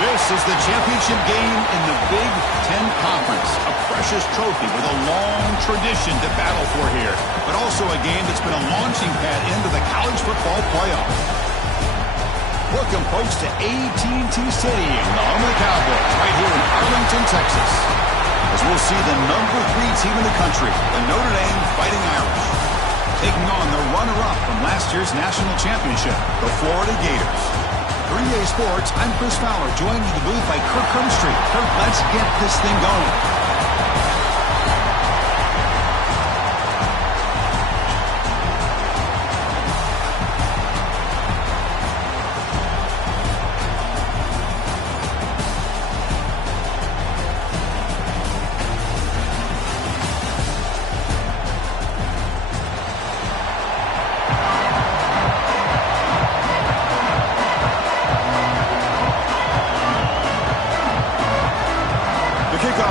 This is the championship game in the Big Ten Conference. A precious trophy with a long tradition to battle for here. But also a game that's been a launching pad into the college football playoff. Welcome, folks, to AT&T Stadium, the home of the Cowboys, right here in Arlington, Texas. As we'll see the number 3 team in the country, the Notre Dame Fighting Irish, taking on the runner-up from last year's national championship, the Florida Gators. 3A Sports, I'm Chris Fowler, joined in the booth by Kirk Hermstreet. Kirk, let's get this thing going.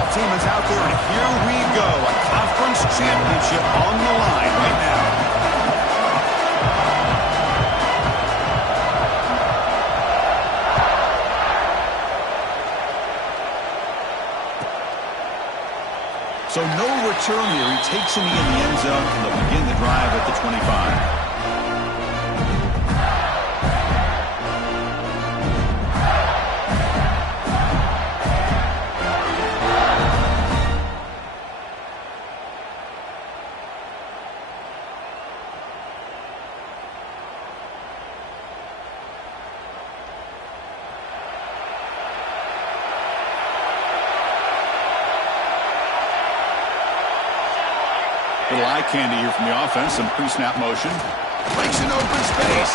Team is out there, and here we go. A conference championship on the line right now. So no return here. He takes him in the end zone, and they'll begin the drive at the 25. Little eye candy here from the offense. Some pre-snap motion. Breaks an open space.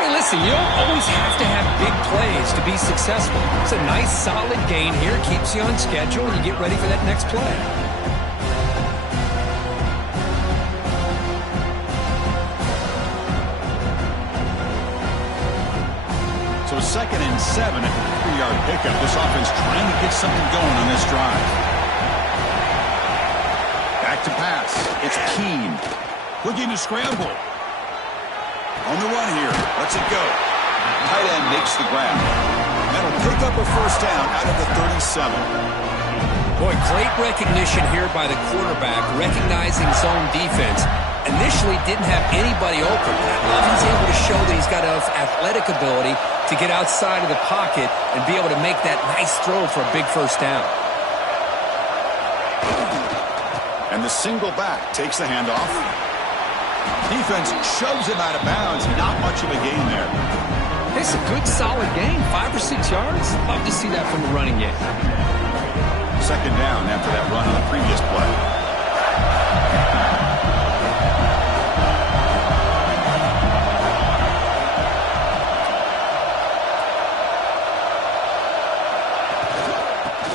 Hey, listen, you don't always have to have big plays to be successful. It's a nice, solid gain here. Keeps you on schedule, and you get ready for that next play. So 2nd and 7 at the 3-yard pickup. This offense trying to get something going on this drive. To pass. It's Keen. Looking to scramble. On the run here. Let's it go. Tight end makes the grab. That'll pick up a first down out of the 37. Boy, great recognition here by the quarterback, recognizing zone defense. Initially didn't have anybody open. I love he's able to show that he's got enough athletic ability to get outside of the pocket and be able to make that nice throw for a big first down. And the single back takes the handoff. Defense shoves him out of bounds. Not much of a gain there. It's a good, solid gain. 5 or 6 yards. Love to see that from the running game. 2nd down after that run on the previous play.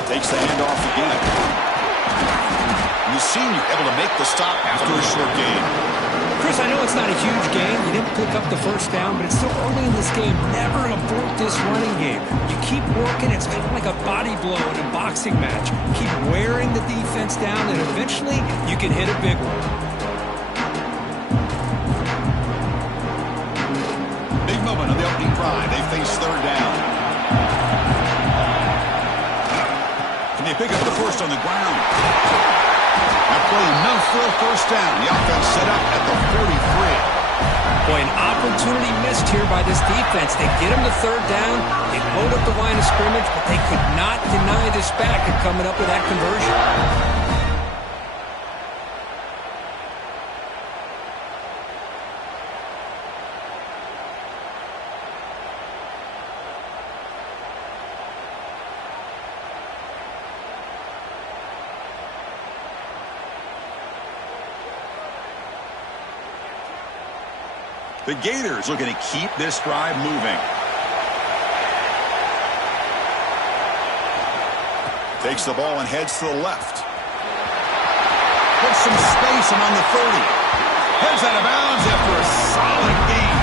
Takes the handoff again. The senior able to make the stop after a short gain. Chris, I know it's not a huge gain. You didn't pick up the first down, but it's still early in this game. Never abort this running game. You keep working. It's kind of like a body blow in a boxing match. Keep wearing the defense down, and eventually you can hit a big one. Big moment on the opening drive. They face 3rd down. Can they pick up the first on the ground? That play enough for a first down. The offense set up at the 43. Boy, an opportunity missed here by this defense. They get him to 3rd down. They load up the line of scrimmage, but they could not deny this back of coming up with that conversion. The Gators looking to keep this drive moving. Takes the ball and heads to the left. Puts some space among the 30. Heads out of bounds after a solid gain.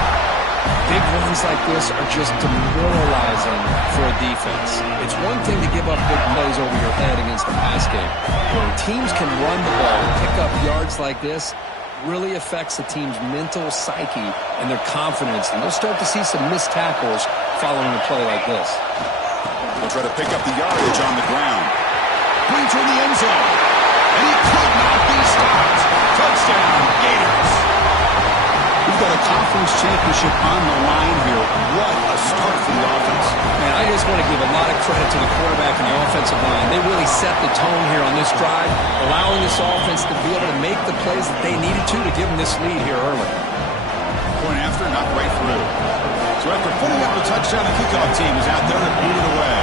Big runs like this are just demoralizing for a defense. It's one thing to give up big plays over your head against the pass game. When teams can run the ball and pick up yards like this, really affects the team's mental psyche and their confidence. And they'll start to see some missed tackles following a play like this. He'll try to pick up the yardage on the ground. Brings her in the end zone. And he could not be stopped. Touchdown, Gators. We've got a conference championship on the line here. What a start for the offense. Man, I just want to give a lot of credit to the quarterback and the offensive line. They really set the tone here on this drive, allowing this offense to be able to make the plays that they needed to give them this lead here early. Point after, knocked right through. So after putting up a touchdown, the kickoff team is out there to boot it away.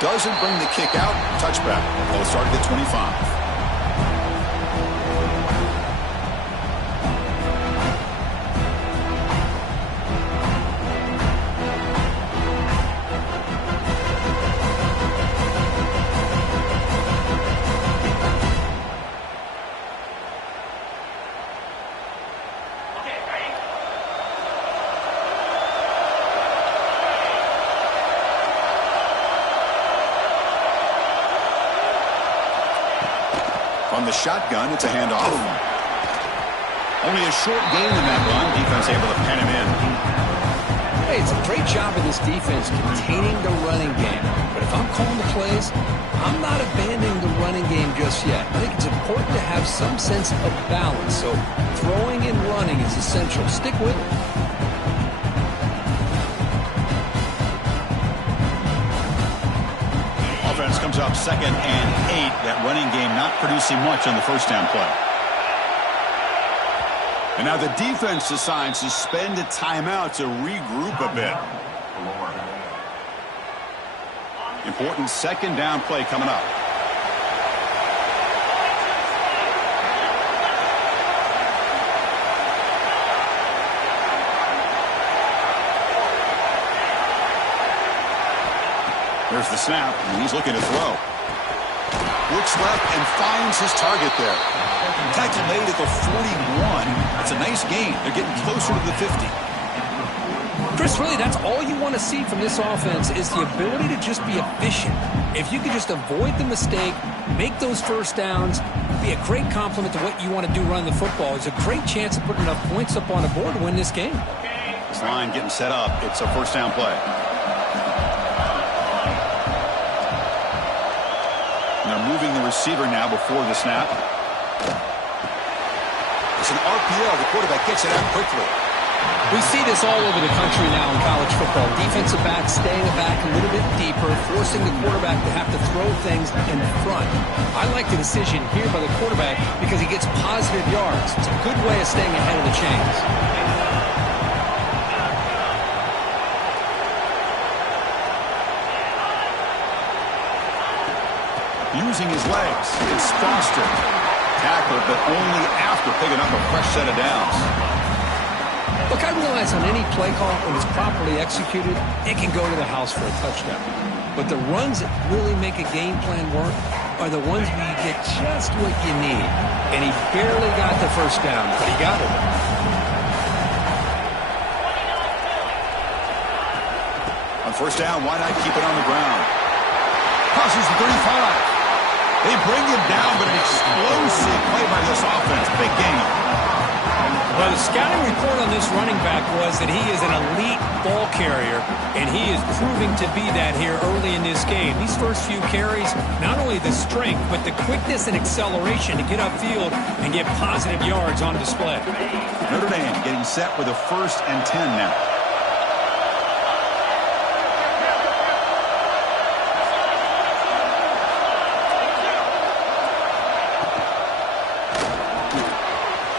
Doesn't bring the kick out. Touchback. Ball started at 25. On the shotgun, it's a handoff. Only a short gain in that run. Defense able to pen him in. Hey, it's a great job of this defense containing the running game. But if I'm calling the plays, I'm not abandoning the running game just yet. I think it's important to have some sense of balance. So throwing and running is essential. Stick with it. Offense comes up 2nd and 8. That running game not producing much on the first down play. And now the defense decides to spend a timeout to regroup a bit. Important 2nd down play coming up. There's the snap, and he's looking to throw. Looks left and finds his target there. Tackle made at the 41. That's a nice gain. They're getting closer to the 50. Chris, really, that's all you want to see from this offense is the ability to just be efficient. If you can just avoid the mistake, make those first downs, be a great compliment to what you want to do running the football. There's a great chance of putting enough points up on the board to win this game. This line getting set up. It's a first down play. They're moving the receiver now before the snap. It's an RPO. The quarterback gets it out quickly. We see this all over the country now in college football. Defensive backs staying back a little bit deeper, forcing the quarterback to have to throw things in front. I like the decision here by the quarterback because he gets positive yards. It's a good way of staying ahead of the chains. Using his legs, it's Foster. Tackle, but only after picking up a fresh set of downs. Look, I realize on any play call, when it's properly executed, it can go to the house for a touchdown. But the runs that really make a game plan work are the ones where you get just what you need. And he barely got the first down, but he got it. On first down, why not keep it on the ground? Crosses the 35. They bring him down, but an explosive play by this offense. Big game. Well, the scouting report on this running back was that he is an elite ball carrier, and he is proving to be that here early in this game. These first few carries, not only the strength, but the quickness and acceleration to get upfield and get positive yards on display. Notre Dame getting set with a 1st and 10 now.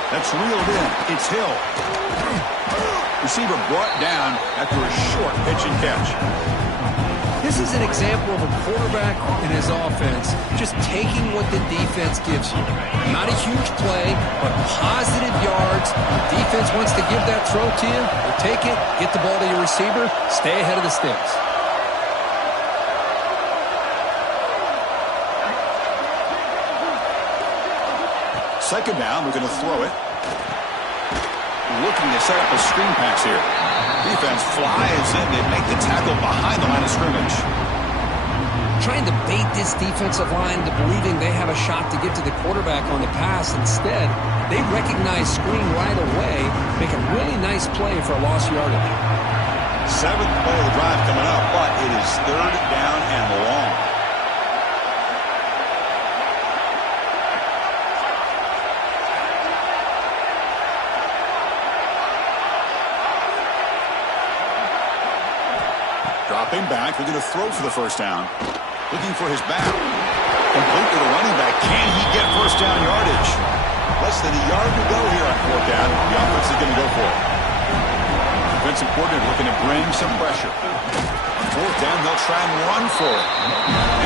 That's reeled in. It's Hill. Receiver brought down after a short pitch and catch. This is an example of a quarterback and his offense just taking what the defense gives you. Not a huge play, but positive yards. The defense wants to give that throw to you. You take it, get the ball to your receiver, stay ahead of the sticks. Second down, we're going to throw it. Looking to set up a screen pass here. Defense flies in. They make the tackle behind the line of scrimmage. trying to bait this defensive line to believing they have a shot to get to the quarterback on the pass. Instead, they recognize screen right away, make a really nice play for a lost yardage. 7th play of the drive coming up, but it is 3rd down and long. Dropping back, looking to throw for the first down. Looking for his back. Complete to the running back. Can he get first down yardage? Less than a yard to go here on 4th down. The offense is going to go for it. Defensive coordinator looking to bring some pressure. On 4th down, they'll try and run for it.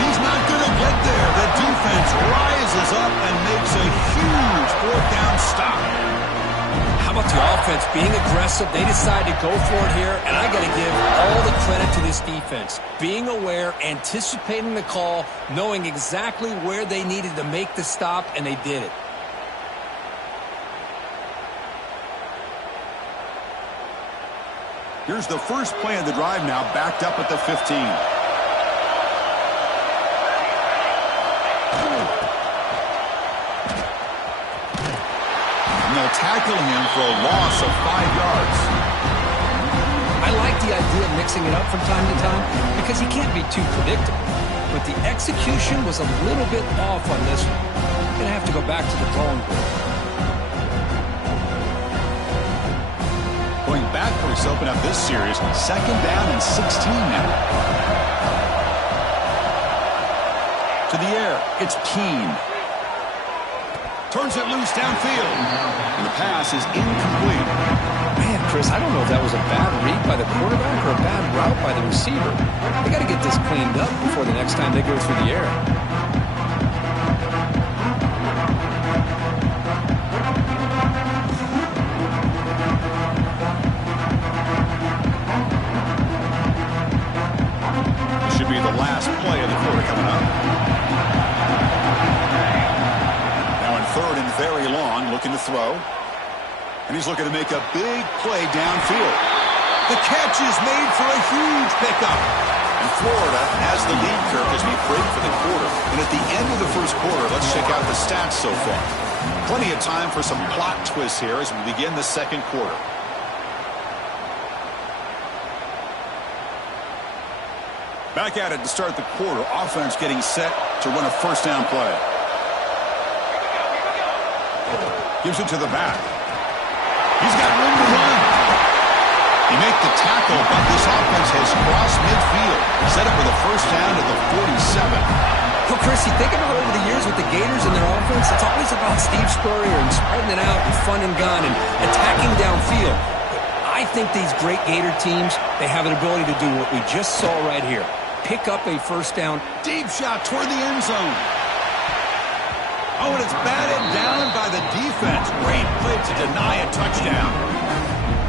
He's not going to get there. The defense rises up and makes a huge 4th down stop. How about the offense being aggressive? They decide to go for it here, and I got to give all the credit to this defense. Being aware, anticipating the call, knowing exactly where they needed to make the stop, and they did it. Here's the first play of the drive now, backed up at the 15. And they'll tackle him for a loss of 5 yards. I like the idea of mixing it up from time to time because he can't be too predictable. But the execution was a little bit off on this one. Going to have to go back to the drawing board. Going backwards to open up this series, 2nd down and 16 now. To the air, it's Keene. Turns it loose downfield. And the pass is incomplete. Man, Chris, I don't know if that was a bad read by the quarterback or a bad route by the receiver. They got to get this cleaned up before the next time they go through the air. This should be the last play of the quarter coming up. 3rd and very long, looking to throw. And he's looking to make a big play downfield. The catch is made for a huge pickup. And Florida has the lead, Kirk, as we break for the quarter. And at the end of the first quarter, let's check out the stats so far. Plenty of time for some plot twists here as we begin the second quarter. Back at it to start the quarter. Offense getting set to run a first down play. Gives it to the back. He's got room to run. He makes the tackle, but this offense has crossed midfield. Set up with a first down at the 47. Well, Chris, you think about over the years with the Gators and their offense, it's always about Steve Spurrier and spreading it out and fun and gun and attacking downfield. I think these great Gator teams, they have an ability to do what we just saw right here. Pick up a first down. Deep shot toward the end zone. Oh, and it's batted down by the defense. Great play to deny a touchdown.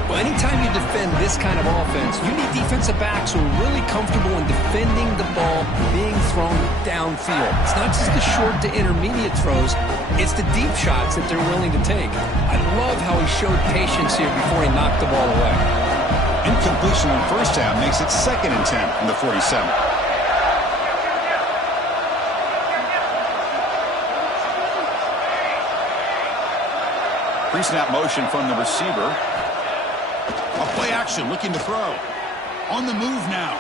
Well, anytime you defend this kind of offense, you need defensive backs who are really comfortable in defending the ball being thrown downfield. It's not just the short to intermediate throws. It's the deep shots that they're willing to take. I love how he showed patience here before he knocked the ball away. Incompletion on first down makes it 2nd and 10 from the 47. Pre-snap motion from the receiver. A play action, looking to throw. On the move now.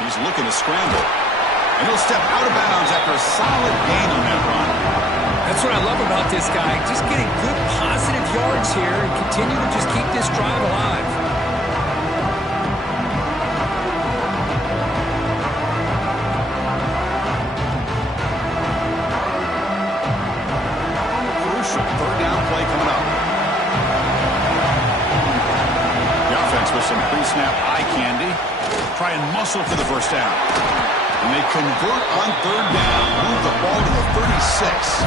He's looking to scramble. And he'll step out of bounds after a solid gain on that run. That's what I love about this guy. Just getting good positive yards here and continue to just keep this drive alive. Crucial 3rd down play coming up. The offense with some pre-snap eye candy. Try and muscle for the first down. And they convert on 3rd down. Move the ball to the 36.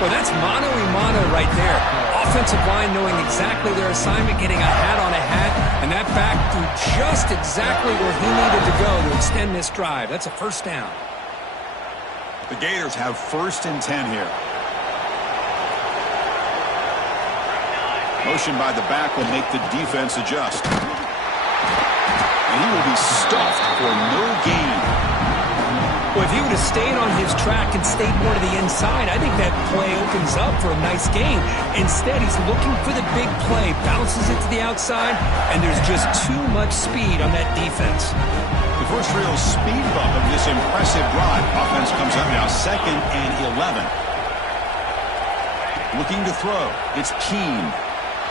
Well, that's mano-a-mano right there. Offensive line knowing exactly their assignment, getting a hat on a hat, and that back threw just exactly where he needed to go to extend this drive. That's a first down. The Gators have 1st and 10 here. Motion by the back will make the defense adjust. And he will be stuffed for no gain. Well, If he would have stayed on his track and stayed more to the inside, I think that play opens up for a nice game. Instead, he's looking for the big play, bounces it to the outside, and there's just too much speed on that defense. The first real speed bump of this impressive drive. Offense comes up now 2nd and 11. Looking to throw. It's Keene.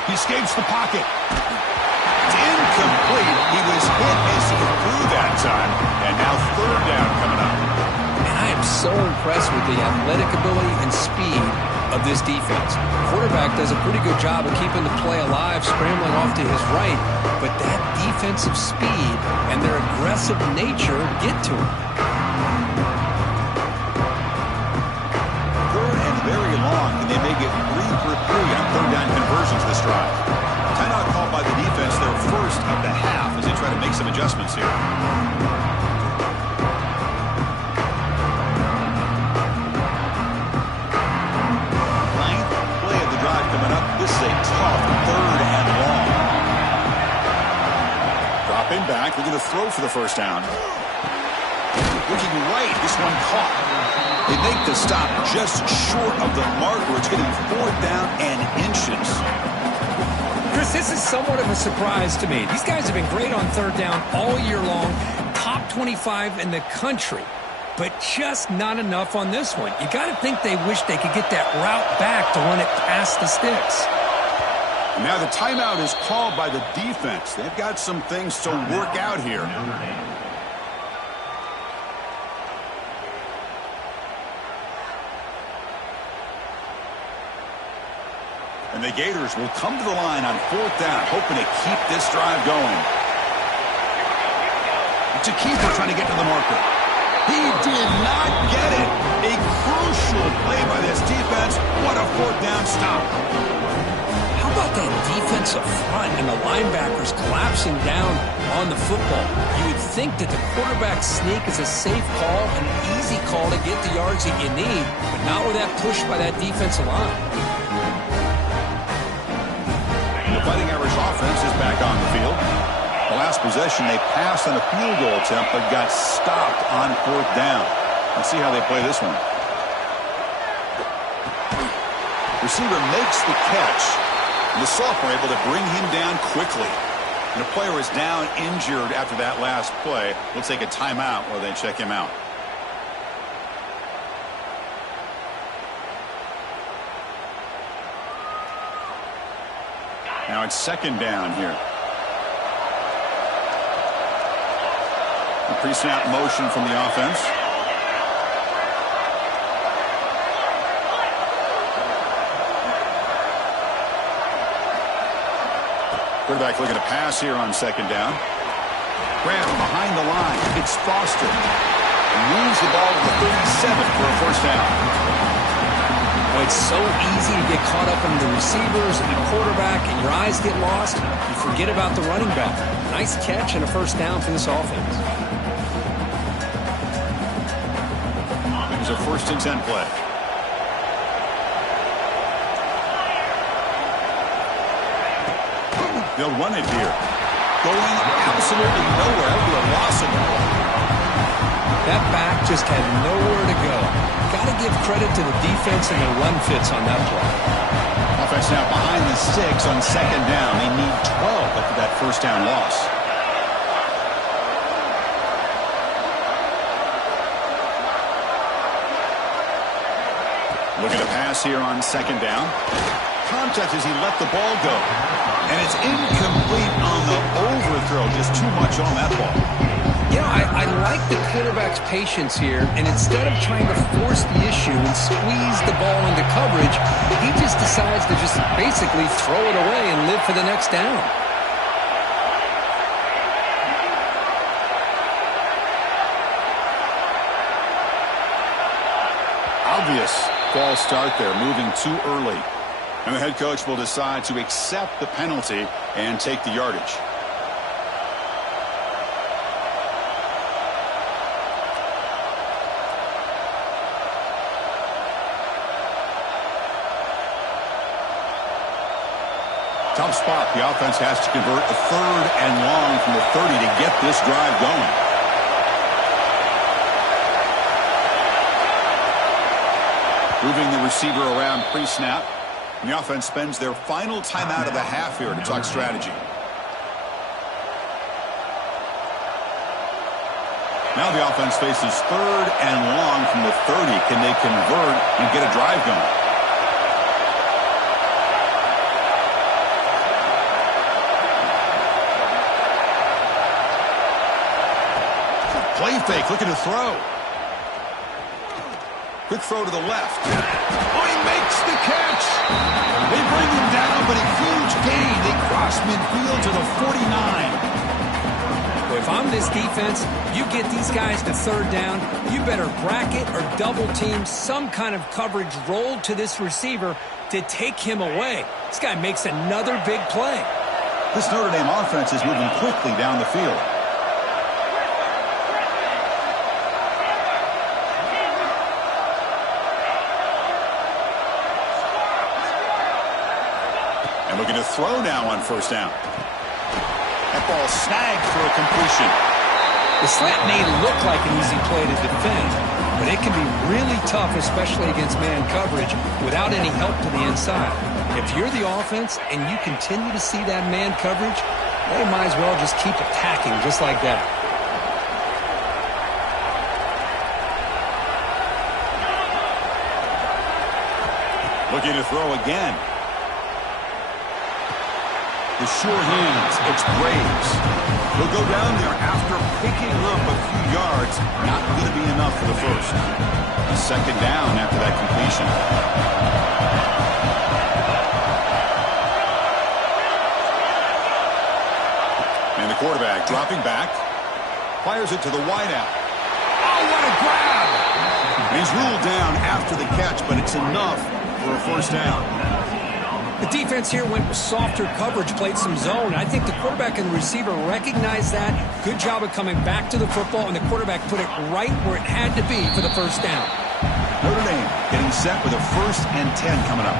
He escapes the pocket. It's incomplete. He was hit as he threw that time. And now 3rd down coming up. And I am so impressed with the athletic ability and speed of this defense. Quarterback does a pretty good job of keeping the play alive, scrambling off to his right, but that defensive speed and their aggressive nature get to him. 3rd and very long, and they make it 3 for 3 on 3rd down conversions this drive. Timeout called by the defense, their first of the half, as they try to make some adjustments here. Coming up, this is a tough 3rd and long. Dropping back, looking to throw for the first down. Looking right, this one caught. They make the stop just short of the marker. It's going to be 4th down and inches. Chris, this is somewhat of a surprise to me. These guys have been great on 3rd down all year long, top 25 in the country. But just not enough on this one. You got to think they wish they could get that route back to run it past the sticks. And now the timeout is called by the defense. They've got some things to work out here. And the Gators will come to the line on 4th down, hoping to keep this drive going. It's a keeper trying to get to the marker. He did not get it. A crucial play by this defense. What a 4th down stop. How about that defensive front and the linebackers collapsing down on the football? You would think that the quarterback sneak is a safe call and an easy call to get the yards that you need, but not with that push by that defensive line. The Fighting Irish offense is back on the field. The last possession, they passed on a field goal attempt, but got stopped on 4th down. Let's see how they play this one. Receiver makes the catch. And the sophomore able to bring him down quickly. And the player is down injured after that last play. We'll take a timeout while they check him out. Now it's 2nd down here. Pre-snap motion from the offense. Quarterback looking to pass here on 2nd down. Graham behind the line. It's Foster. And moves the ball to the 37 for a first down. Well, it's so easy to get caught up in the receivers and the quarterback, and your eyes get lost. You forget about the running back. Nice catch and a first down for this offense. A 1st and 10 play. They'll run it here. Going absolutely nowhere. It'll be a loss of the ball. That back just had nowhere to go. Got to give credit to the defense and their run fits on that play. Offense now behind the 6 on 2nd down. They need 12 after that first down loss. Looking to pass here on 2nd down. Contact as he let the ball go. And it's incomplete on the overthrow. Just too much on that ball. You know, I like the quarterback's patience here. And instead of trying to force the issue and squeeze the ball into coverage, he just decides to just basically throw it away and live for the next down. Obvious false start there, moving too early. And the head coach will decide to accept the penalty and take the yardage. Tough spot. The offense has to convert a 3rd and long from the 30 to get this drive going. Moving the receiver around pre-snap. And the offense spends their final timeout of the half here to talk strategy. Now the offense faces 3rd and long from the 30. Can they convert and get a drive going? Play fake, looking to throw. Quick throw to the left. Oh, he makes the catch. They bring him down, but a huge gain. They cross midfield to the 49. If I'm this defense, you get these guys to 3rd down, you better bracket or double team some kind of coverage rolled to this receiver to take him away. This guy makes another big play. This Notre Dame offense is moving quickly down the field. And looking to throw now on 1st down. That ball snagged for a completion. The slant may look like an easy play to defend, but it can be really tough, especially against man coverage, without any help to the inside. If you're the offense and you continue to see that man coverage, they might as well just keep attacking just like that. Looking to throw again. The sure hands, it's Braves. He'll go down there after picking up a few yards. Not going to be enough for the first. 2nd down after that completion. And the quarterback dropping back. Fires it to the wideout. Oh, what a grab! And he's ruled down after the catch, but it's enough for a 1st down. The defense here went with softer coverage, played some zone. I think the quarterback and the receiver recognized that. Good job of coming back to the football, and the quarterback put it right where it had to be for the 1st down. Notre Dame getting set with a 1st and 10 coming up.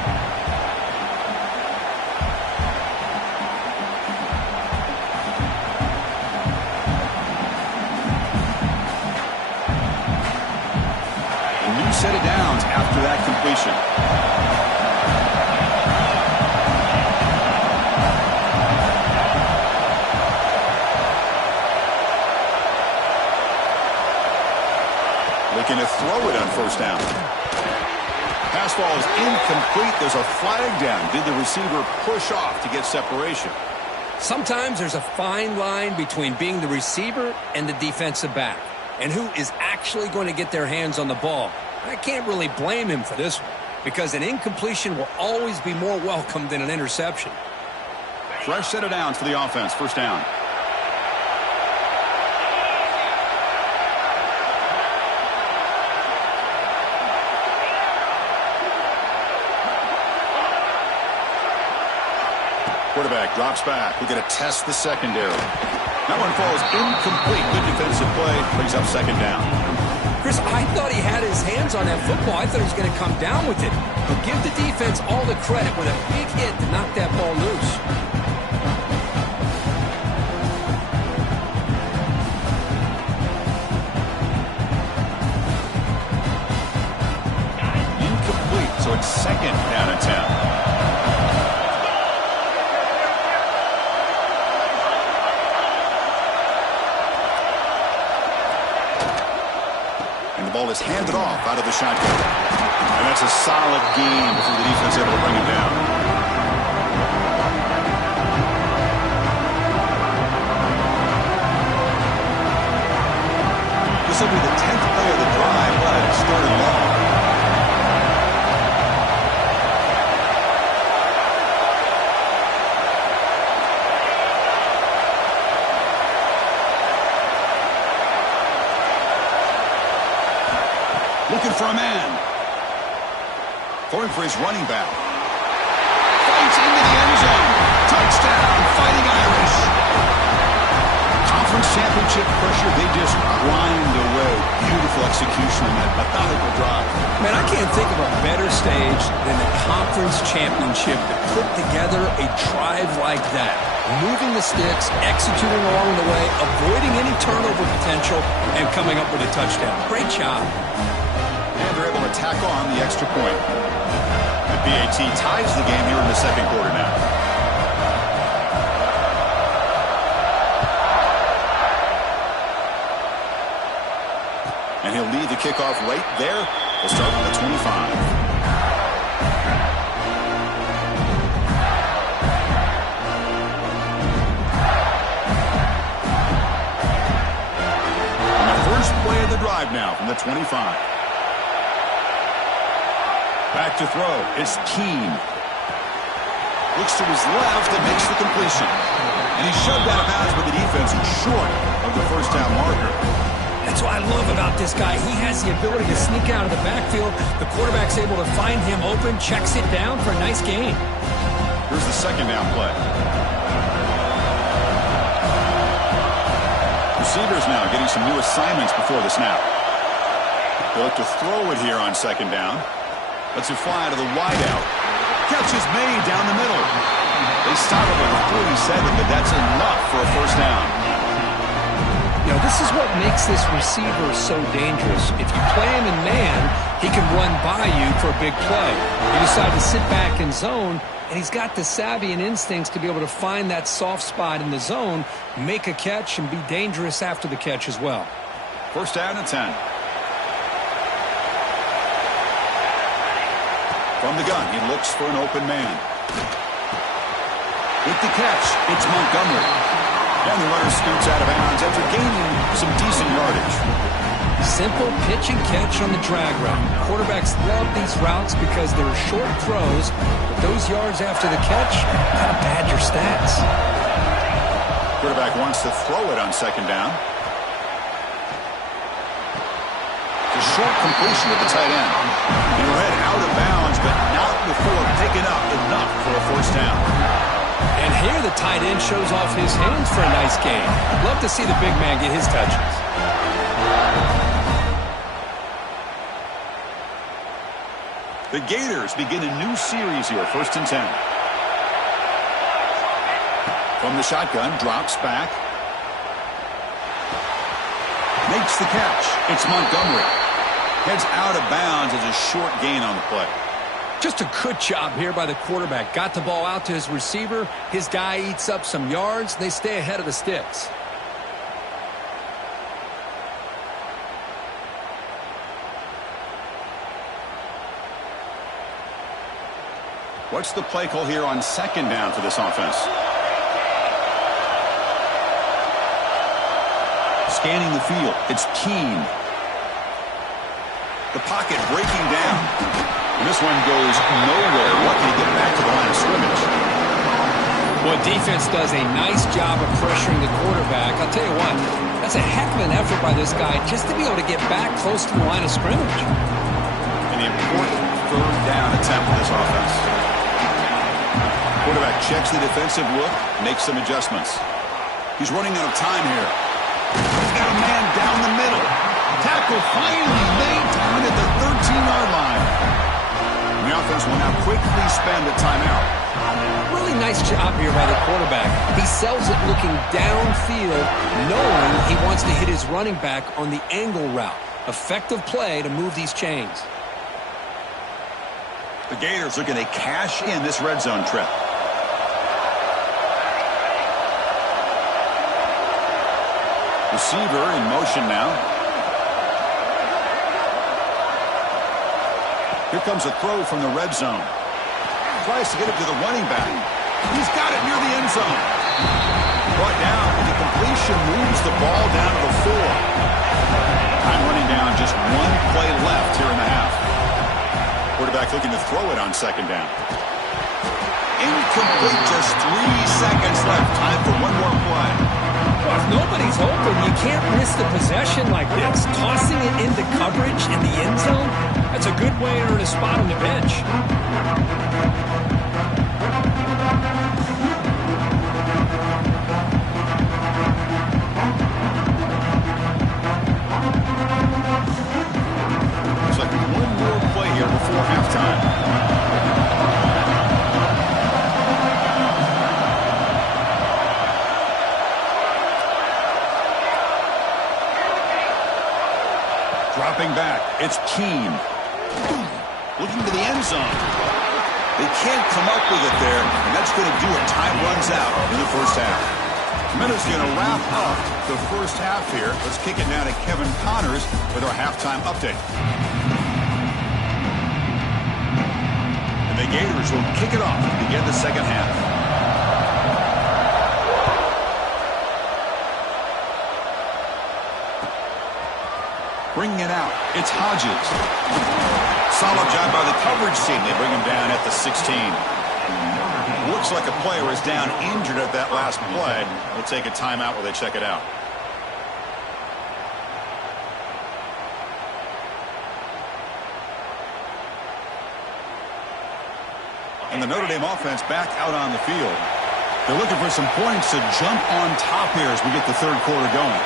A new set of downs after that completion. Looking to throw it on 1st down. Pass ball is incomplete. There's a flag down. Did the receiver push off to get separation? Sometimes there's a fine line between being the receiver and the defensive back, and who is actually going to get their hands on the ball. I can't really blame him for this one, because an incompletion will always be more welcome than an interception. Fresh set of downs for the offense. 1st down. Quarterback drops back. We're going to test the secondary. That one falls incomplete. Good defensive play. Brings up 2nd down. Chris, I thought he had his hands on that football. I thought he was going to come down with it. But give the defense all the credit with a big hit to knock that ball loose. Incomplete. So it's 2nd down and 10. Ball is handed off out of the shotgun. And that's a solid gain before the defense able to bring him down. This will be the 10th play of the drive, but it started long. Looking for a man. Throwing for his running back. Fights into the end zone. Touchdown, Fighting Irish. Conference championship pressure, they just grind away. Beautiful execution on that methodical drive. Man, I can't think of a better stage than the conference championship to put together a drive like that. Moving the sticks, executing along the way, avoiding any turnover potential, and coming up with a touchdown. Great job. And they're able to tack on the extra point. The BAT ties the game here in the second quarter now. And he'll lead the kickoff right there. We'll start with the 25. Play of the drive now from the 25. Back to throw. It's Keene. Looks to his left and makes the completion. And he shoved out of bounds with the defense short of the first down marker. That's what I love about this guy. He has the ability to sneak out of the backfield. The quarterback's able to find him open, checks it down for a nice gain. Here's the second down play. Receivers now getting some new assignments before the snap. They'll look to throw it here on second down. Lets it fly to the wideout. Catch is made down the middle. They stop it with a 47, but that's enough for a first down. You know, this is what makes this receiver so dangerous. If you play him in man, he can run by you for a big play. You decide to sit back in zone, and he's got the savvy and instincts to be able to find that soft spot in the zone, make a catch, and be dangerous after the catch as well. First down and 10. From the gun, he looks for an open man. With the catch, it's Montgomery. And the runner scoots out of bounds after gaining some decent yardage. Simple pitch and catch on the drag route. Quarterbacks love these routes because they're short throws, but those yards after the catch kind of pad your stats. Quarterback wants to throw it on second down. A short completion with the tight end. He went out of bounds, but not before picking up enough for a first down. And here the tight end shows off his hands for a nice gain. Love to see the big man get his touches. The Gators begin a new series here, first and 10. From the shotgun, drops back. Makes the catch. It's Montgomery. Heads out of bounds as a short gain on the play. Just a good job here by the quarterback. Got the ball out to his receiver. His guy eats up some yards. They stay ahead of the sticks. What's the play call here on second down for this offense? Scanning the field. It's Keene. The pocket breaking down. And this one goes nowhere. Lucky to get back to the line of scrimmage. Well, defense does a nice job of pressuring the quarterback. I'll tell you what, that's a heck of an effort by this guy just to be able to get back close to the line of scrimmage. An important third down attempt for this offense. Quarterback checks the defensive look, makes some adjustments. He's running out of time here. He's got a man down the middle. Tackle finally made down at the 13-yard line. The offense will now quickly spend a timeout. Really nice job here by the quarterback. He sells it looking downfield, knowing he wants to hit his running back on the angle route. Effective play to move these chains. The Gators looking to cash in this red zone trip. Receiver in motion now. Here comes a throw from the red zone. Tries to get it to the running back. He's got it near the end zone. Brought down, and the completion moves the ball down to the 4. Time running down, just one play left here in the half. Quarterback looking to throw it on second down. Incomplete, just 3 seconds left. Time for one more play. Well, if nobody's open, you can't miss the possession like this. Tossing it into coverage in the end zone, that's a good way to earn a spot on the bench. Looks like one more play here before halftime. Dropping back, it's Keene. Looking to the end zone. They can't come up with it there, and that's going to do it. Time runs out in the first half. Minutes going to wrap up the first half here. Let's kick it now to Kevin Connors with our halftime update. And the Gators will kick it off to begin the second half. Bringing it out, it's Hodges. Solid job by the coverage team. They bring him down at the 16. Looks like a player is down injured at that last play. We'll take a timeout while they check it out. And the Notre Dame offense back out on the field. They're looking for some points to jump on top here as we get the third quarter going.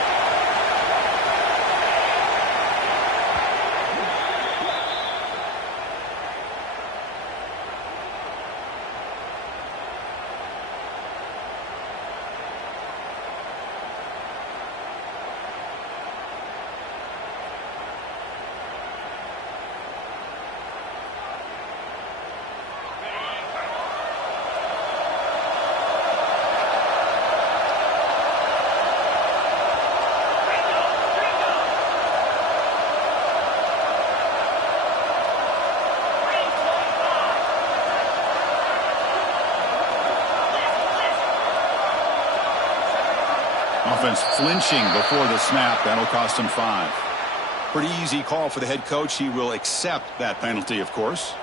Offense flinching before the snap. That'll cost him 5. Pretty easy call for the head coach. He will accept that penalty, of course.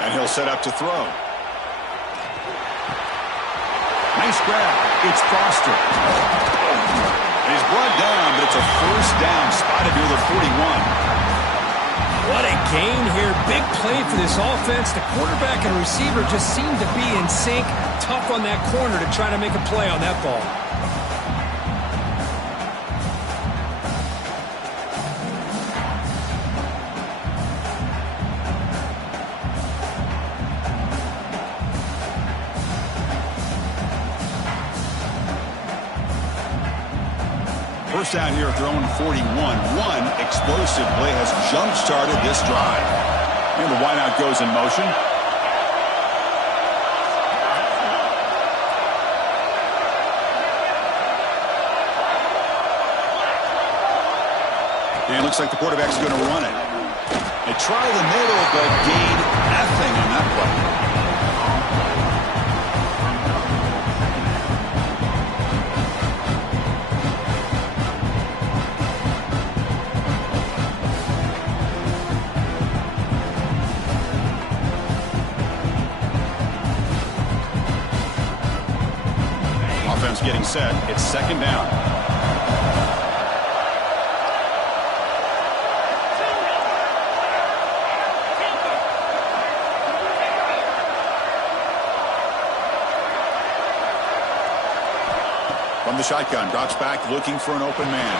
And he'll set up to throw. Nice grab. It's Foster. And he's brought down, but it's a first down, spotted near the 41. What a gain here. Big play for this offense. The quarterback and receiver just seem to be in sync. Tough on that corner to try to make a play on that ball. First down here, throwing 41. One explosive play has jump-started this drive. And the wideout goes in motion. And it looks like the quarterback's going to run it. They try the middle, but gain nothing on that play. Offense getting set. It's second down. From the shotgun, drops back looking for an open man.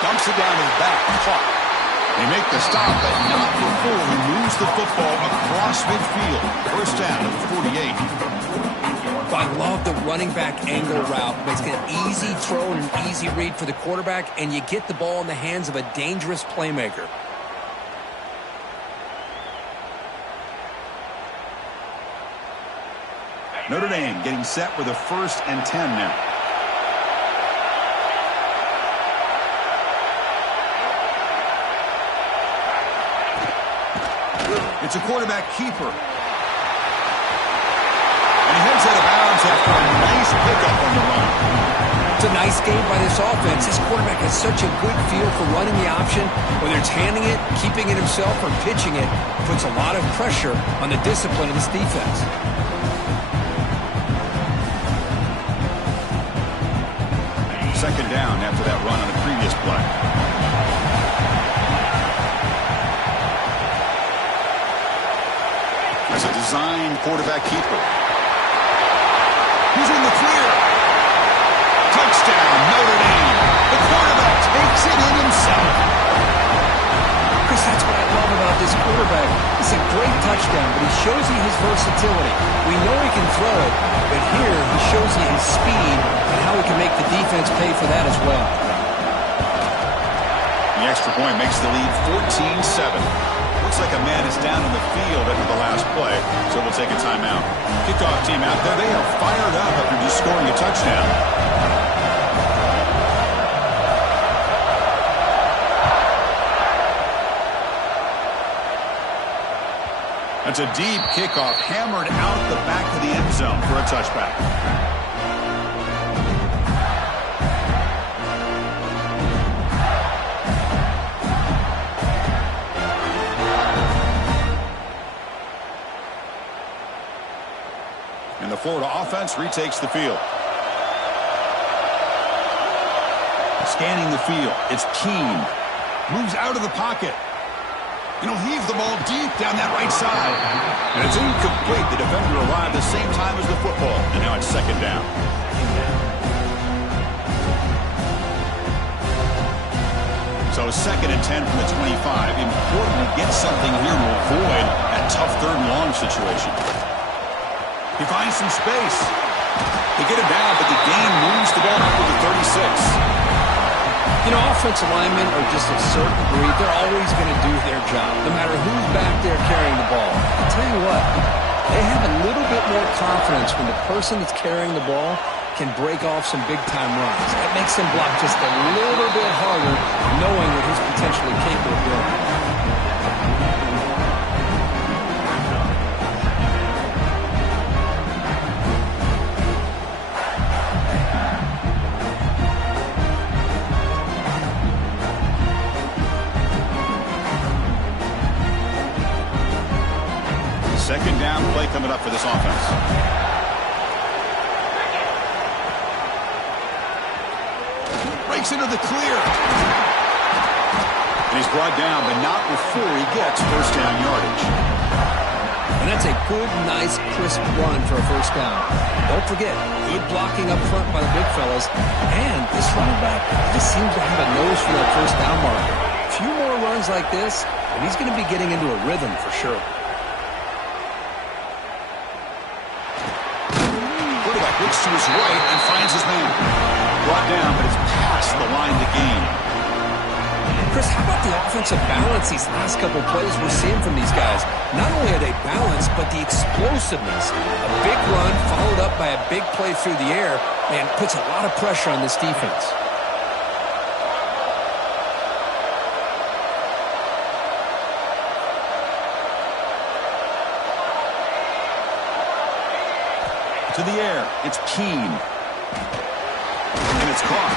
Dumps it down to the back. Caught. They make the stop, but not before he moves the football across midfield. First down at the 48. I love the running back angle route. Makes it an easy throw and an easy read for the quarterback, and you get the ball in the hands of a dangerous playmaker. Notre Dame getting set with a 1st and 10 now. It's a quarterback keeper. And he heads out of bounds after a nice pickup on the run. It's a nice game by this offense. This quarterback has such a good feel for running the option. Whether it's handing it, keeping it himself, or pitching it, puts a lot of pressure on the discipline of this defense. Second down after that run on the previous play. As a designed quarterback keeper. He's in the clear. quarterback. It's a great touchdown, but he shows you his versatility. We know he can throw it, but here he shows you his speed and how he can make the defense pay for that as well. The extra point makes the lead 14-7. Looks like a man is down in the field after the last play, so we'll take a timeout. Kickoff team out there, they are fired up after just scoring a touchdown. That's a deep kickoff, hammered out the back of the end zone for a touchback. And the Florida offense retakes the field. Scanning the field, it's Keene. Moves out of the pocket. And he'll heave the ball deep down that right side. And it's incomplete. The defender arrived the same time as the football. And now it's second down. So 2nd and 10 from the 25. Important to get something here to avoid that tough 3rd and long situation. He finds some space. They get it down, but the gain moves the ball up to the 36. You know, offensive linemen are just a certain breed. They're always going to do their job, no matter who's back there carrying the ball. I'll tell you what, they have a little bit more confidence when the person that's carrying the ball can break off some big-time runs. That makes him block just a little bit harder, knowing what he's potentially capable of doing. Second down play coming up for this offense. Breaks into the clear. And he's brought down, but not before he gets first down yardage. And that's a good, nice, crisp run for a first down. Don't forget, good blocking up front by the big fellas. And this running back just seems to have a nose for that first down marker. A few more runs like this, and he's going to be getting into a rhythm for sure. Looks to his right and finds his man. Brought down, but it's past the line to gain. Chris, how about the offensive balance these last couple plays we're seeing from these guys? Not only are they balanced, but the explosiveness. A big run followed up by a big play through the air, man, puts a lot of pressure on this defense. To the air, it's Keene. And it's caught.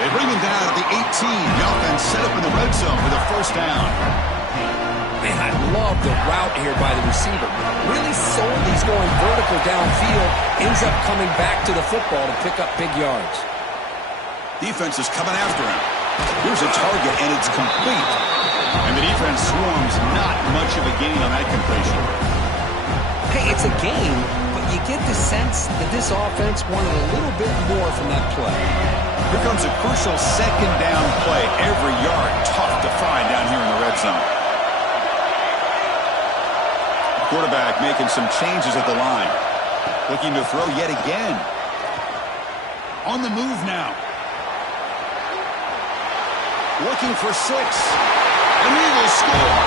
They bring him down at the 18. The offense set up in the red zone for the first down. Man, I love the route here by the receiver. Really sold he's going vertical downfield. Ends up coming back to the football to pick up big yards. Defense is coming after him. Here's a target, and it's complete. And the defense swarms. Not much of a gain on that completion. Hey, it's a gain, but you get the sense that this offense wanted a little bit more from that play. Here comes a crucial second down play. Every yard tough to find down here in the red zone. Quarterback making some changes at the line. Looking to throw yet again. On the move now. Looking for 6. And he will score.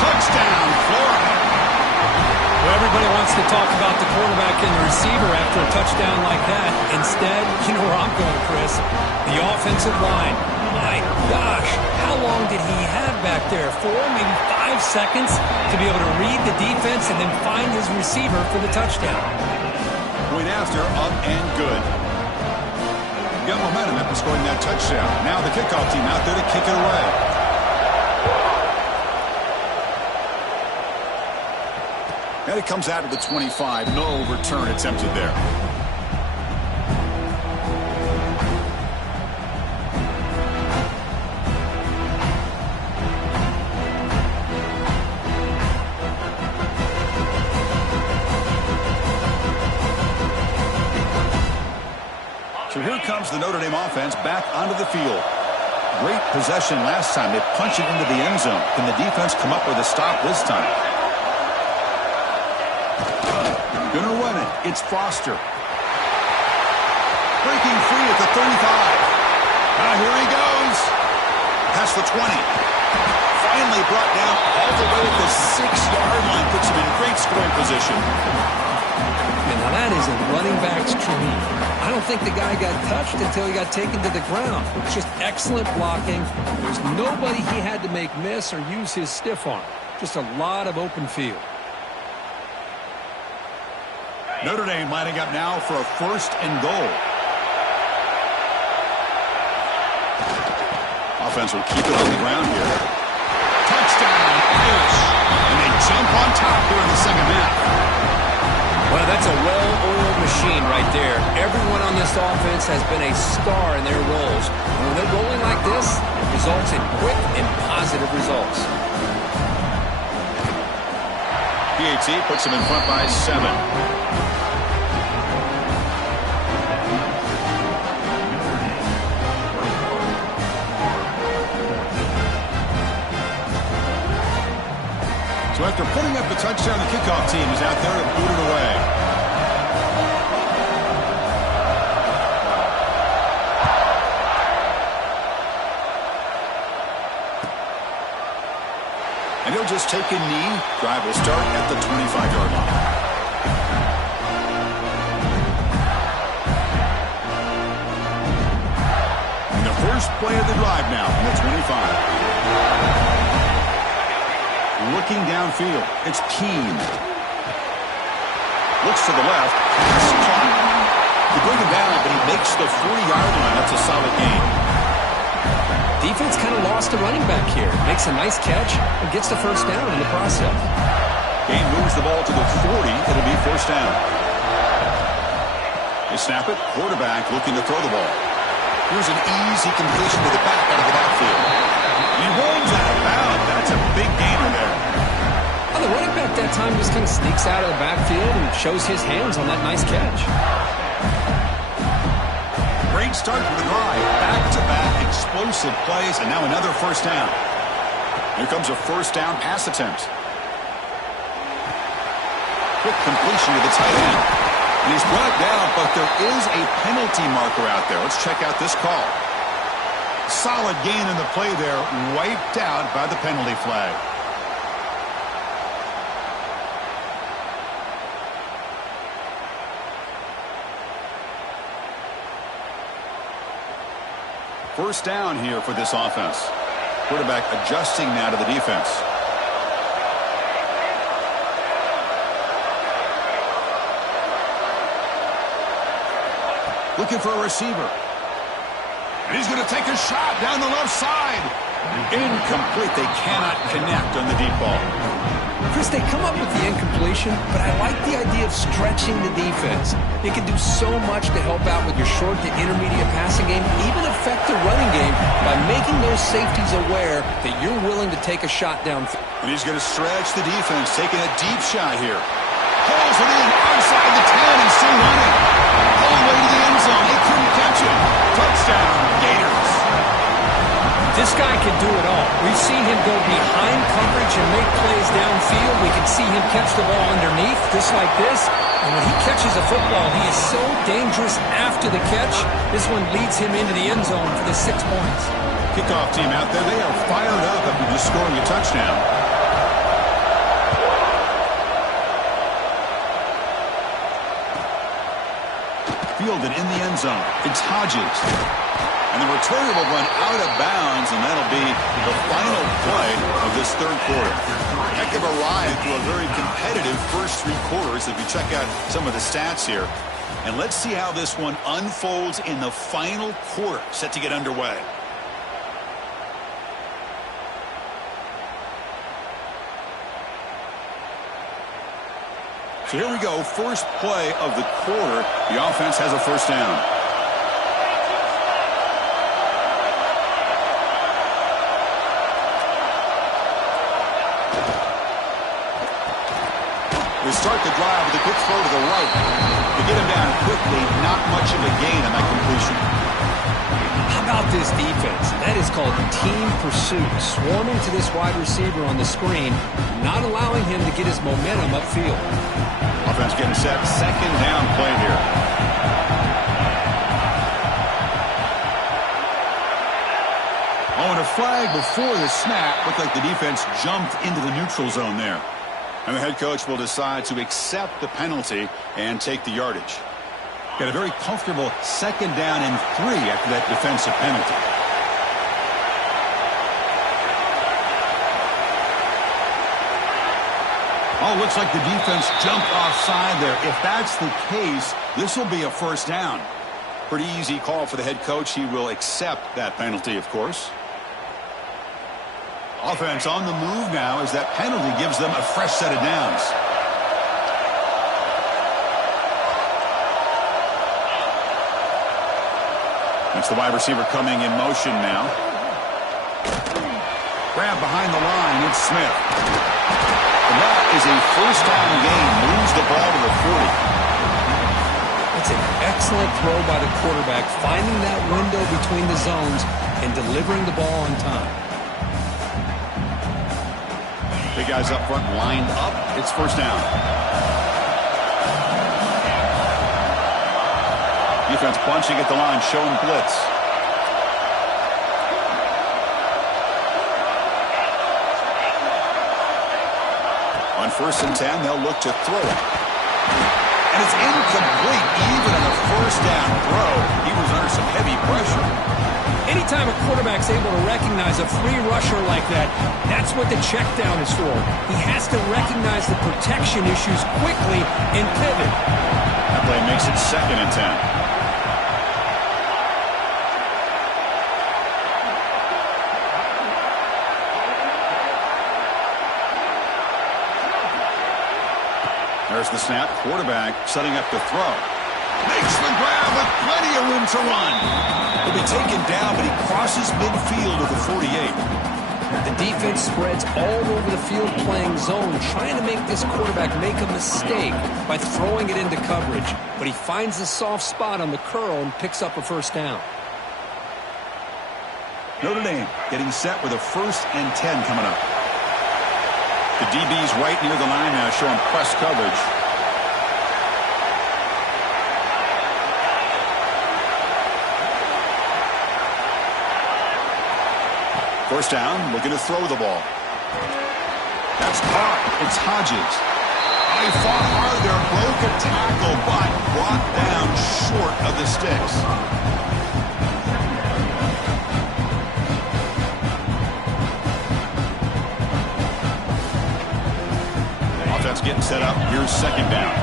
Touchdown, Florida. Well, everybody wants to talk about the quarterback and the receiver after a touchdown like that. Instead, you know where I'm going, Chris. The offensive line. My gosh, how long did he have back there? 4, maybe 5 seconds to be able to read the defense and then find his receiver for the touchdown. Point after, up and good. Got momentum after scoring that touchdown. Now the kickoff team out there to kick it away. And it comes out of the 25. No return attempted there. So here comes the Notre Dame offense back onto the field. Great possession last time. They punch it into the end zone. Can the defense come up with a stop this time? Gonna run it. It's Foster. Breaking free at the 35. Now here he goes. Past the 20. Finally brought down all the way at the 6-yard line. Puts him in great scoring position. And now that is a running back's dream. I don't think the guy got touched until he got taken to the ground. It's just excellent blocking. There's nobody he had to make miss or use his stiff arm. Just a lot of open field. Notre Dame lining up now for a 1st and goal. Offense will keep it on the ground here. Touchdown, Irish. And they jump on top here in the second half. Well, that's a well-oiled machine right there. Everyone on this offense has been a star in their roles. And when they're rolling like this, it results in quick and positive results. PAT puts them in front by 7. So after putting up the touchdown, the kickoff team is out there to boot it away. And he'll just take a knee. Drive will start at the 25-yard line. And the first play of the drive now from the 25. Looking downfield, it's Keene. Looks to the left. It's caught. You bring him down, but he makes the 40-yard line. That's a solid gain. Defense kind of lost a running back here. Makes a nice catch and gets the first down in the process. Game moves the ball to the 40. It'll be first down. They snap it. Quarterback looking to throw the ball. Here's an easy completion to the back out of the backfield. He rolls out of bounds. That's a big gainer there. Well, the running back that time just kind of sneaks out of the backfield and shows his hands on that nice catch. Great start for the drive. Back-to-back explosive plays, and now another first down. Here comes a first down pass attempt. Quick completion to the tight end. And he's brought down, but there is a penalty marker out there. Let's check out this call. Solid gain in the play there, wiped out by the penalty flag. First down here for this offense. Quarterback adjusting now to the defense. Looking for a receiver. And he's going to take a shot down the left side. Incomplete. They cannot connect on the deep ball. Chris, they come up with the incompletion, but I like the idea of stretching the defense. They can do so much to help out with your short to intermediate passing game, even affect the running game by making those safeties aware that you're willing to take a shot down. And he's going to stretch the defense, taking a deep shot here. Pulls it in outside the 10 and still running. All the way to the end zone. They couldn't catch him. Touchdown, Gators. This guy can do it all. We've seen him go behind coverage and make plays downfield. We can see him catch the ball underneath, just like this. And when he catches a football, he is so dangerous after the catch. This one leads him into the end zone for the 6 points. Kickoff team out there, they are fired up after just scoring a touchdown. Fielded in the end zone. It's Hodges. And the returner will run out of bounds, and that'll be the final play of this third quarter. Heck of a ride through a very competitive first 3 quarters if you check out some of the stats here. And let's see how this one unfolds in the final quarter, set to get underway. So here we go, first play of the quarter. The offense has a first down. They start the drive with a quick throw to the right. They get him down quickly, not much of a gain on that completion. How about this defense? That is called team pursuit. Swarming to this wide receiver on the screen, not allowing him to get his momentum upfield. Offense getting set. Second down play here. Oh, and a flag before the snap. Looked like the defense jumped into the neutral zone there. And the head coach will decide to accept the penalty and take the yardage. Got a very comfortable second down and 3 after that defensive penalty. Oh, looks like the defense jumped offside there. If that's the case, this will be a first down. Pretty easy call for the head coach. He will accept that penalty, of course. Offense on the move now as that penalty gives them a fresh set of downs. That's the wide receiver coming in motion now. Grab behind the line. It's Smith. And that is a first down gain. Moves the ball to the 40. It's an excellent throw by the quarterback, finding that window between the zones and delivering the ball on time. Big guys up front lined up. It's first down. Defense bunching at the line, showing blitz. On 1st and 10, they'll look to throw it. And it's incomplete, even on the first down throw. He was under some heavy pressure. Anytime a quarterback's able to recognize a free rusher like that, that's what the check down is for. He has to recognize the protection issues quickly and pivot. That play makes it 2nd and 10. There's the snap. Quarterback setting up the throw. Makes the grab with plenty of room to run. He'll be taken down, but he crosses midfield at the 48. The defense spreads all over the field playing zone, trying to make this quarterback make a mistake by throwing it into coverage. But he finds the soft spot on the curl and picks up a first down. Notre Dame getting set with a 1st and 10 coming up. The DB's right near the line now, showing press coverage. First down, looking to throw the ball. That's caught. It's Hodges. He fought hard there, broke a tackle, but brought down short of the sticks. Offense getting set up. Here's second down.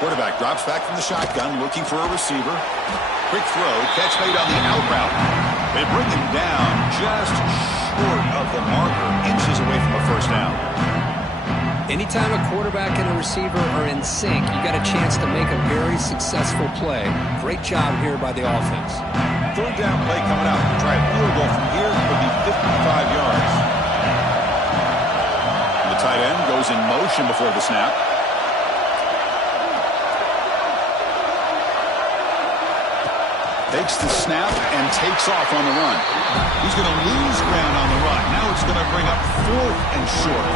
Quarterback drops back from the shotgun, looking for a receiver. Quick throw, catch made on the out route. They bring him down just short of the marker, inches away from a first down. Anytime a quarterback and a receiver are in sync, you got a chance to make a very successful play. Great job here by the offense. Third down play coming up. Try a field goal from here. It would be 55 yards. The tight end goes in motion before the snap. Takes the snap and takes off on the run. He's going to lose ground on the run. Now it's going to bring up 4th and short.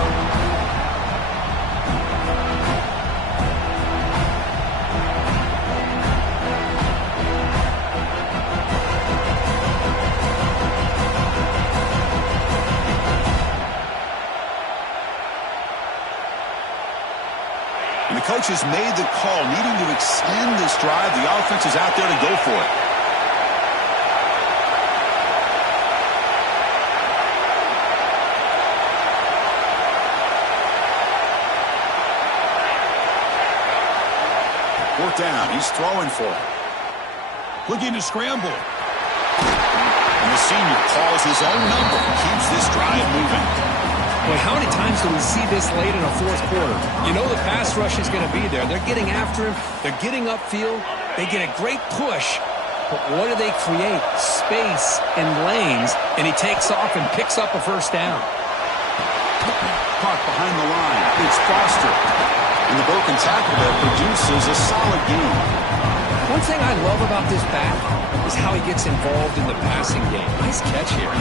And the coach has made the call, needing to extend this drive. The offense is out there to go for it. Fourth down. He's throwing for it. Looking to scramble. And the senior calls his own number. Keeps this drive moving. Boy, how many times do we see this late in a fourth quarter? You know the pass rush is going to be there. They're getting after him. They're getting upfield. They get a great push. but what do they create? Space and lanes, and he takes off and picks up a first down. Caught behind the line. It's Foster. And the broken tackle there produces a solid gain. One thing I love about this back is how he gets involved in the passing game. Nice catch here.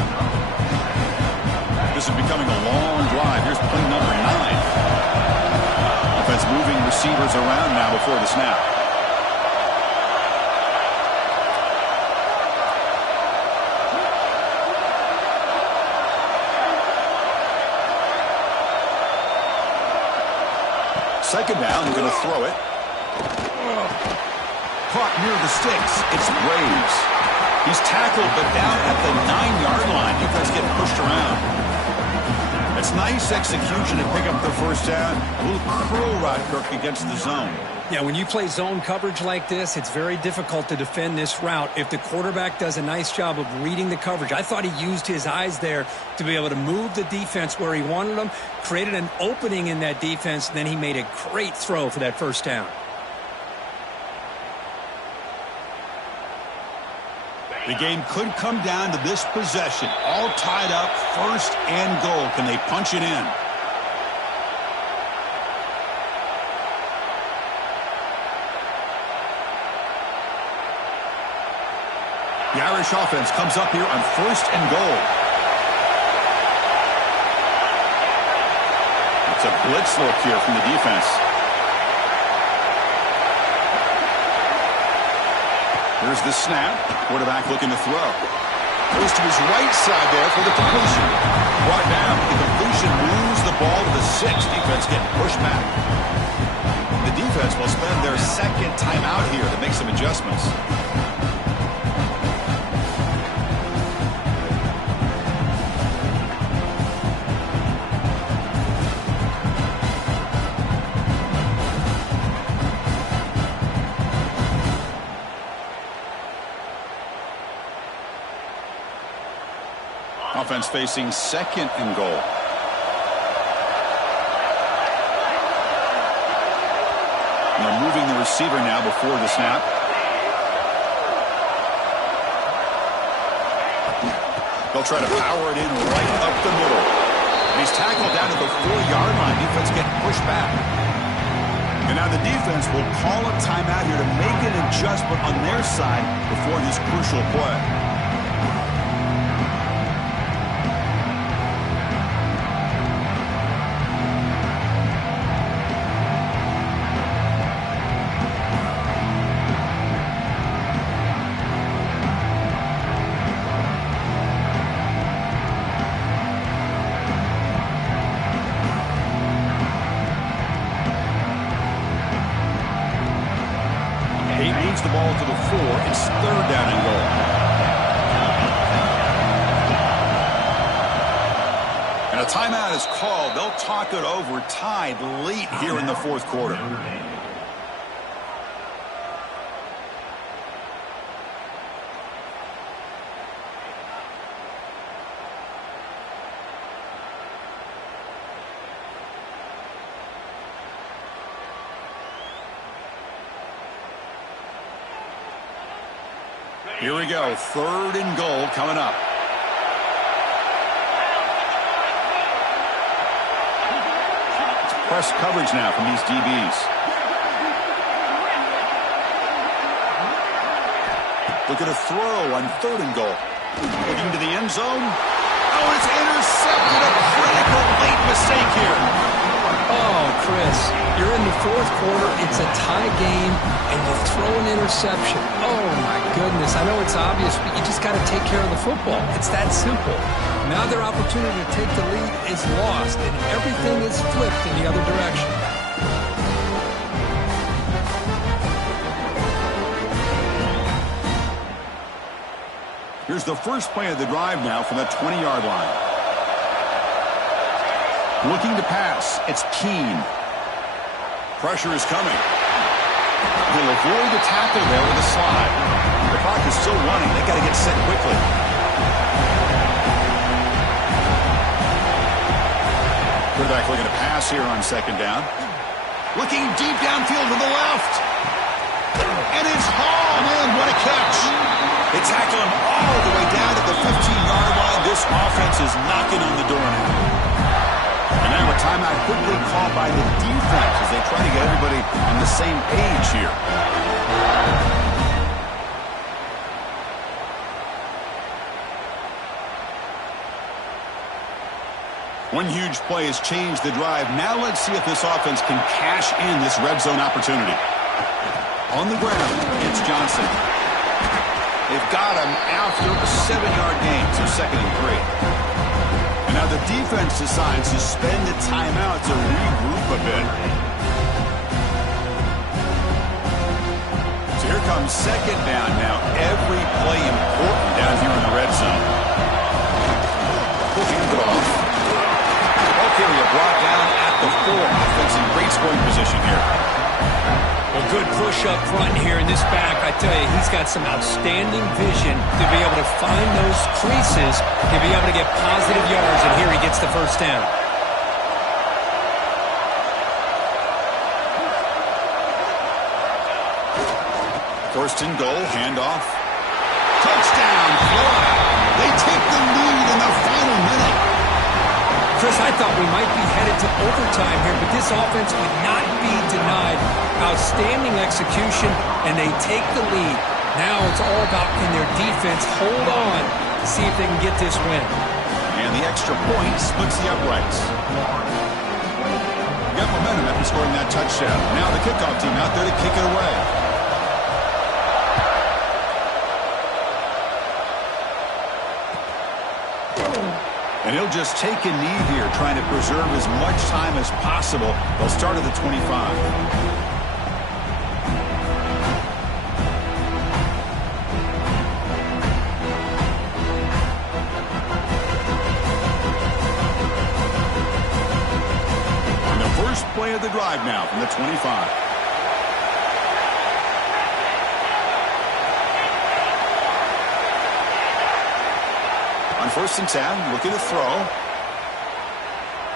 This is becoming a long drive. Here's play number 9. Offense moving receivers around now before the snap. Second down, they're going to throw it. Caught near the sticks. It's Graves. He's tackled, but down at the 9-yard line. Defense getting pushed around. It's nice execution to pick up the first down. A little curl rod, Kirk, against the zone. Yeah, when you play zone coverage like this, it's very difficult to defend this route if the quarterback does a nice job of reading the coverage. I thought he used his eyes there to be able to move the defense where he wanted them, created an opening in that defense, and then he made a great throw for that first down. The game could come down to this possession. All tied up, first and goal. Can they punch it in? The Irish offense comes up here on first and goal. It's a blitz look here from the defense. Here's the snap. Quarterback looking to throw. Goes to his right side there for the completion. Brought down. The completion moves the ball to the 6. Defense getting pushed back. The defense will spend their second timeout here to make some adjustments. Offense facing second and goal. And they're moving the receiver now before the snap. They'll try to power it in right up the middle. And he's tackled down at the 4-yard line. Defense getting pushed back. And now the defense will call a timeout here to make an adjustment on their side before this crucial play. The ball to the 4. It's third down and goal. And a timeout is called. They'll talk it over. Tied late here in the fourth quarter. Here we go. Third and goal coming up. It's press coverage now from these DBs. Look at a throw on third and goal. Looking to the end zone. Oh, it's intercepted. A critical late mistake here. Oh, Chris, you're in the fourth quarter. It's a tie game, and you throw an interception. Oh, my goodness. I know it's obvious, but you just got to take care of the football. It's that simple. Now their opportunity to take the lead is lost, and everything is flipped in the other direction. Here's the first play of the drive now from that 20-yard line. Looking to pass. It's Keene. Pressure is coming. He'll avoid the tackle there with a slide. The clock is still running. They got to get set quickly. Quarterback looking to pass here on second down. Looking deep downfield to the left. And it's hauled in. What a catch. They tackle him all the way down to the 15-yard line. This offense is knocking on the door now. And now a timeout quickly called by the defense as they try to get everybody on the same page here. One huge play has changed the drive. Now let's see if this offense can cash in this red zone opportunity. On the ground, it's Johnson. They've got him after a 7-yard gain, so 2nd and 3. And now the defense decides to spend the timeout to regroup a bit. So here comes 2nd down now. Every play important down here in the red zone. Looking it off. Okay, you're brought down at the 4. Offense in great scoring position here. Well, good push up front here in this back. I tell you, he's got some outstanding vision to be able to find those creases, to be able to get positive yards, and here he gets the first down. 1st and goal, handoff. Touchdown, Florida. They take the lead in the final minute. Chris, I thought we might be headed to overtime here, but this offense would not be denied. Outstanding execution, and they take the lead. Now it's all about, can their defense hold on to see if they can get this win. And the extra point splits the uprights. Got momentum after scoring that touchdown. Now the kickoff team out there to kick it away. And he'll just take a knee here, trying to preserve as much time as possible. They'll start at the 25. First play of the drive now from the 25. On 1st and 10, looking to throw.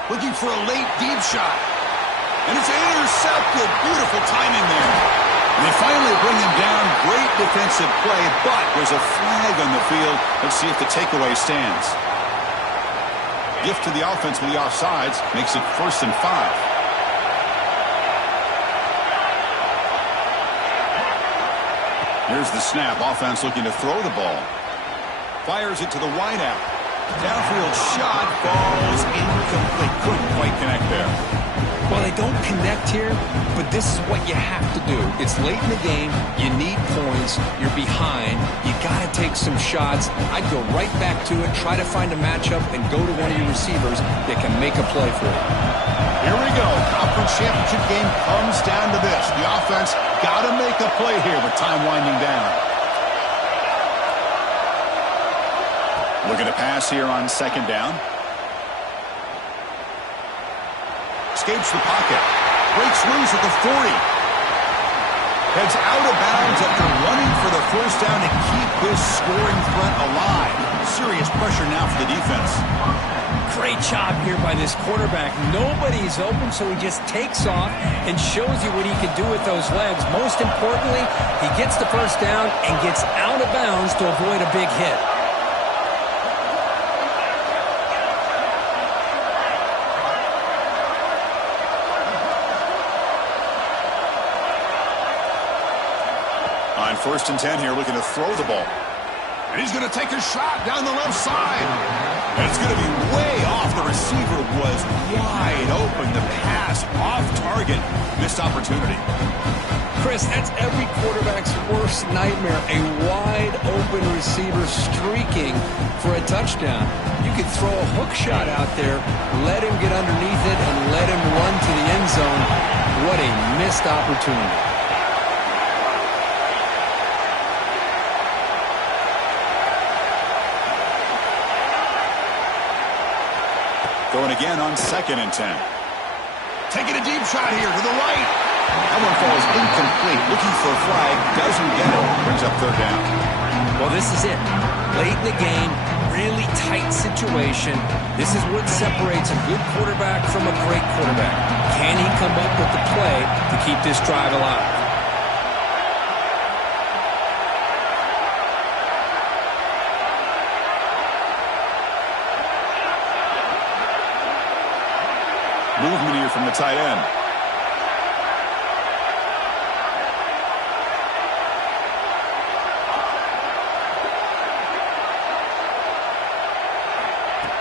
Looking for a late deep shot. And it's intercepted. Beautiful timing there. And they finally bring him down. Great defensive play, but there's a flag on the field. Let's see if the takeaway stands. Gift to the offense with the offsides makes it 1st and 5. Here's the snap. Offense looking to throw the ball. Fires it to the wideout. Downfield shot. Falls incomplete. Couldn't quite connect there. Well, they don't connect here, but this is what you have to do. It's late in the game. You need points. You're behind. You got to take some shots. I'd go right back to it, try to find a matchup, and go to one of your receivers that can make a play for you. Here we go. Conference championship game comes down to this. The offense got to make a play here with time winding down. Looking to pass here on 2nd down. Escapes the pocket. Breaks loose at the 40. Heads out of bounds after running for the 1st down to keep this scoring threat alive. Serious pressure now for the defense. Great job here by this quarterback. Nobody's open, so he just takes off and shows you what he can do with those legs. Most importantly, he gets the 1st down and gets out of bounds to avoid a big hit. On 1st and 10 here, looking to throw the ball. And he's going to take a shot down the left side. And it's going to be way off. The receiver was wide open. The pass off target. Missed opportunity. Chris, that's every quarterback's worst nightmare. A wide open receiver streaking for a touchdown. You could throw a hook shot out there, let him get underneath it, and let him run to the end zone. What a missed opportunity. Going again on 2nd and 10. Taking a deep shot here to the right. That one falls incomplete. Looking for a flag. Doesn't get it. Brings up 3rd down. Well, this is it. Late in the game, really tight situation. This is what separates a good quarterback from a great quarterback. Can he come up with the play to keep this drive alive? Movement here from the tight end.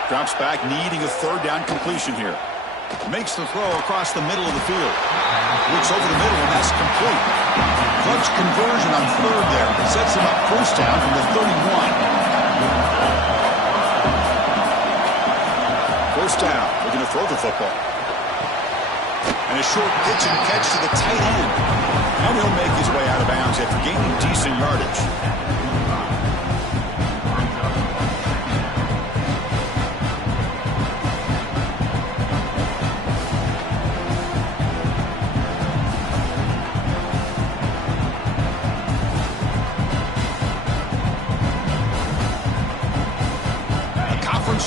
Drops back, needing a third down completion here. Makes the throw across the middle of the field. Looks over the middle, and that's complete. Clutch conversion on third there. Sets him up first down from the 31. First down, looking to throw the football. And a short pitch and catch to the tight end. And he'll make his way out of bounds after gaining decent yardage.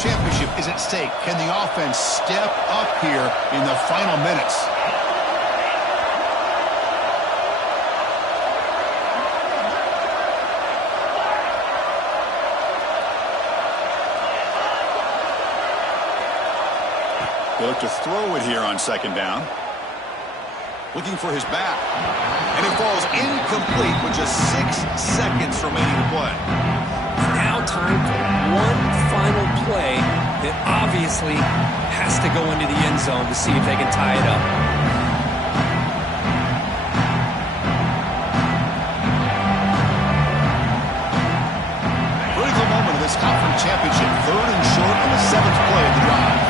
Championship is at stake. Can the offense step up here in the final minutes? They look to throw it here on second down. Looking for his back. And it falls incomplete with just 6 seconds remaining to play. Now time for one final play that obviously has to go into the end zone to see if they can tie it up. Critical moment of this conference championship. Third and short on the 7th play of the drive.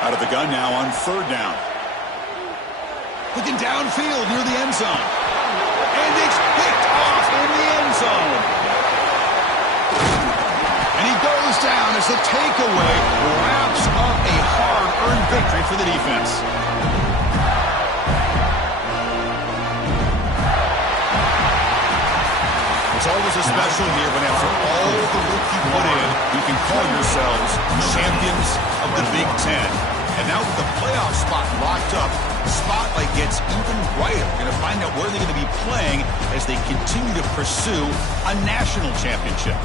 Out of the gun now on third down. Looking downfield near the end zone. And it's picked off in the end zone. And he goes down as the takeaway wraps up a hard-earned victory for the defense. It's always a special here when after all the work you put in, you can call yourselves champions of the Big Ten. And now with the playoff spot locked up, the spotlight gets even brighter. We're going to find out where they're going to be playing as they continue to pursue a national championship.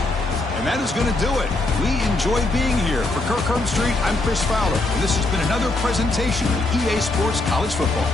And that is going to do it. We enjoy being here. For Kirk Herbstreit, I'm Chris Fowler. And this has been another presentation of EA Sports College Football.